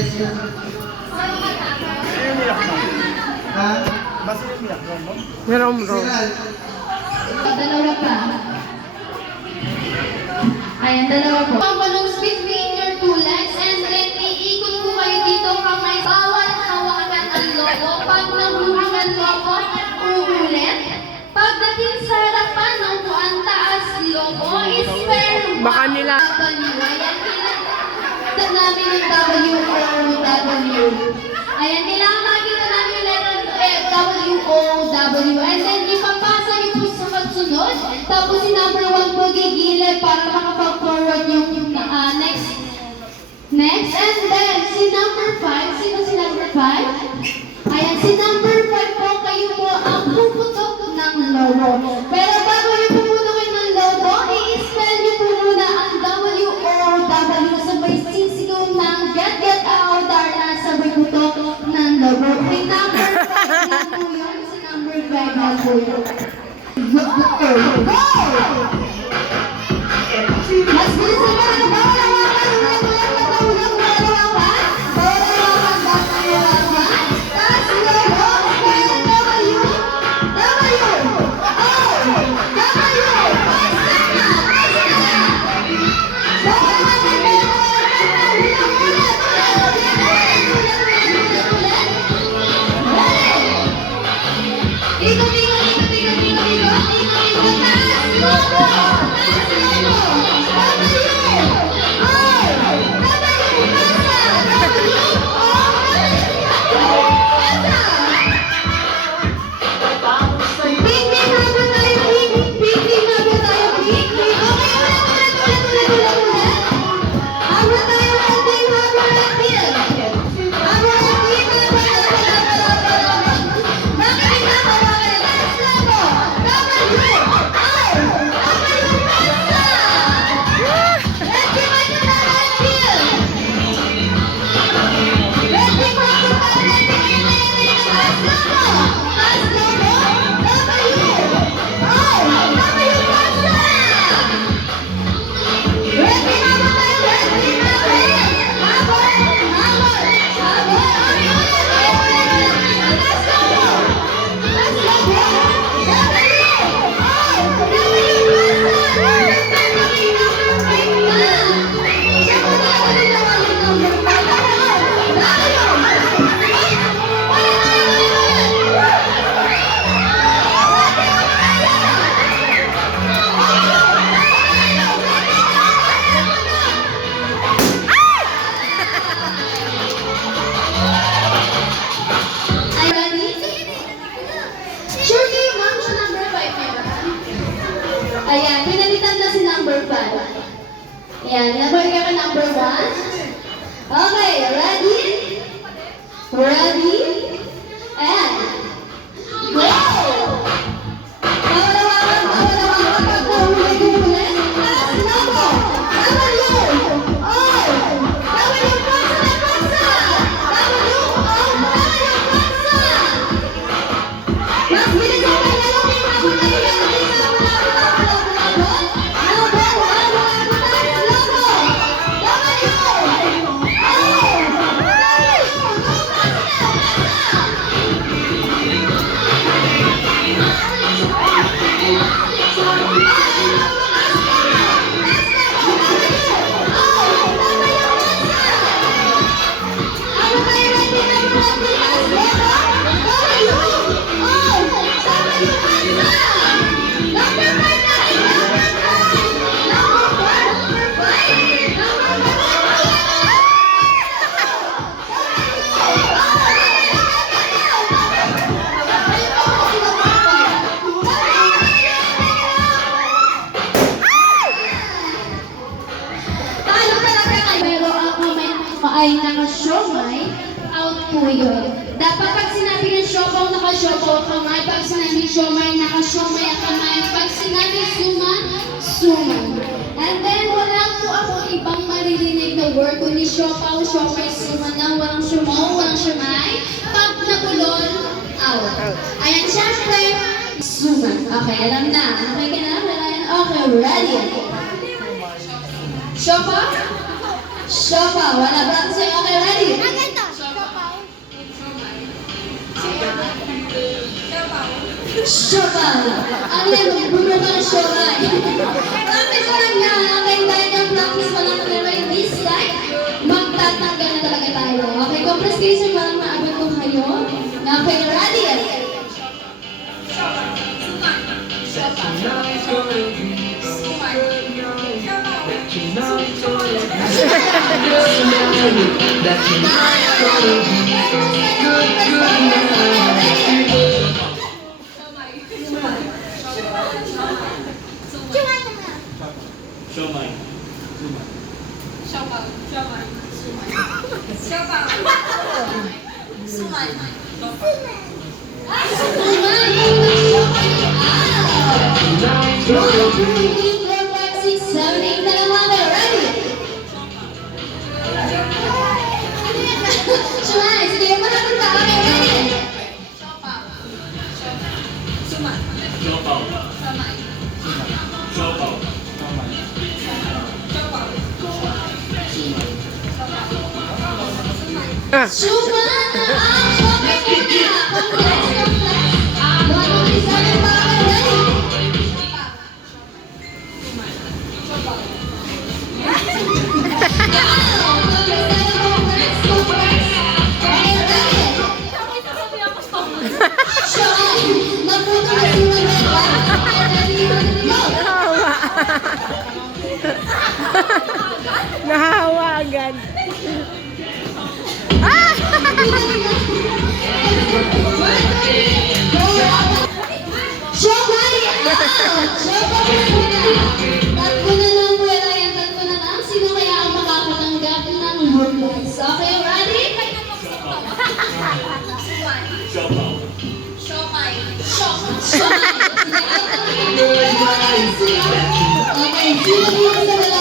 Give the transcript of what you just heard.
Yes. Ha? Meron bro. Dalawa pa. Ayan, dalawa po. Balloons between your two legs and then iikot po kayo dito kamay. Bawal hawakan ang logo. Pag nahulungan mo ako, uulit. Pagdating sa harapan ng buwan taas logo is where Baka nila. Ayan, namin yung W or W. Ayan, kailangan makikita namin yung letter W O W. And then ipapasa niyo po sa kasunod. Tapos si number 1 po gigilid para makapag-forward yung next. Next. And then si number 5. Sino si number 5? Ayan, si number 5 po kayo po ang puputok ng logo. Pero bago yung puputokin ng logo, i-spell niyo po muna ang W O W. Sabay sisigaw ng get out na sabay putok ng logo. Si number 5 na po yun. Si number 5 na po yun. Go! Mas bilis na ba? Bawal hawakan! Ulit! Matahulog! Bawal hawakan! Bawal hawakan! Bawal hawakan! Taas logo! Spell W! W! O! W! Basta na! Basta na! Bawal hawakan! Ayan, pinalitan na si number 5. Ayan, number ka ka number 1. Okay, ready? Ready? And go! Bawal hawakan, bawal hawakan. Pag nahuli. Taas logo. W! O! W! Pasa na pasa! W! O! W! Pasa! Mas bilis ang kailangan yung habol na yun. Ay naka-siomay, out po yun. Dapat pag sinabi ng siopaw, naka-siopaw kamay. Pag sinabi siomay, naka-siomay ang kamay. Pag sinabi suman, suman. And then wala po ako ibang maririnig na word. Kundi siopaw, siomay, suman lang. Walang siumaw, walang siomay. Pag nabulol, out. Ayan, syempre, suman. Okay, alam na. Okay ka na? Okay, ready? Siopaw? Siopaw. Wala ba ako sa'yo? Okay, ready? Siopaw. Ano yan? Magbuno ka ng siomay. Practice mo lang yan. Okay, dahil yung practice mo lang pero in this time, magtatanggal na talaga tayo. Okay, compress kayo sa mga maabot ko kayo. Okay, ready? Nahawa agad. Tatlo na lang po yan. Tatlo na lang. Sino kaya ang makakatanggap ng room lights? Okay, ready? Okay, sino dito sa